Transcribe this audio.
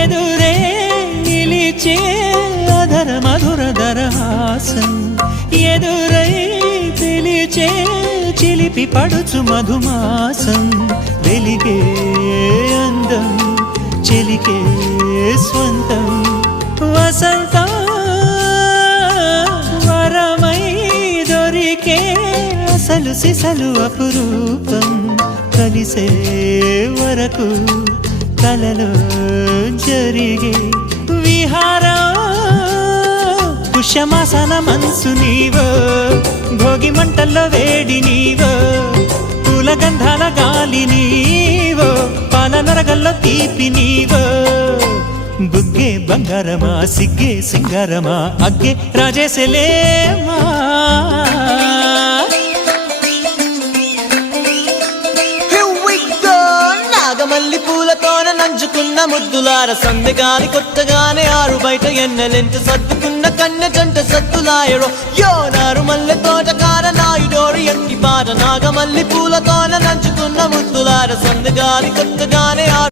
ఎదురే నిలిచే అధర మధుర దరహాసం ఎదురై పిలిచే చిలిపి పడుచు మధుమాసం వెలిగే అందం చెలికే స్వంతం వసంతం వరమై దొరికే అసలు సిసలు అపురూపం కలిసే వరకు కలలో జరిగే విహారం పుష్యమాసన మనసు నీవో భోగి మంటల్లో వేడి నీవో పూల గంధాల గాలి నీవో పాల నరగల్లో తీపి నీవో బుగ్గే బంగారమా సిగ్గే సింగారమా అగ్గే రాజేసలేమా మల్లి పూలతోన నంచుకున్న ముద్దులార సందెగాని కొత్తగానే ఆరు బయట ఎన్నెలెంట సర్దుకున్న కన్నె జంట సత్తులాయరో యోనారు మల్లె తోటకార నాయుడోరు ఎట్టి పాట నాగమల్లి పూలతోన నంచుకున్న ముద్దులార సందెగాని కొత్తగానే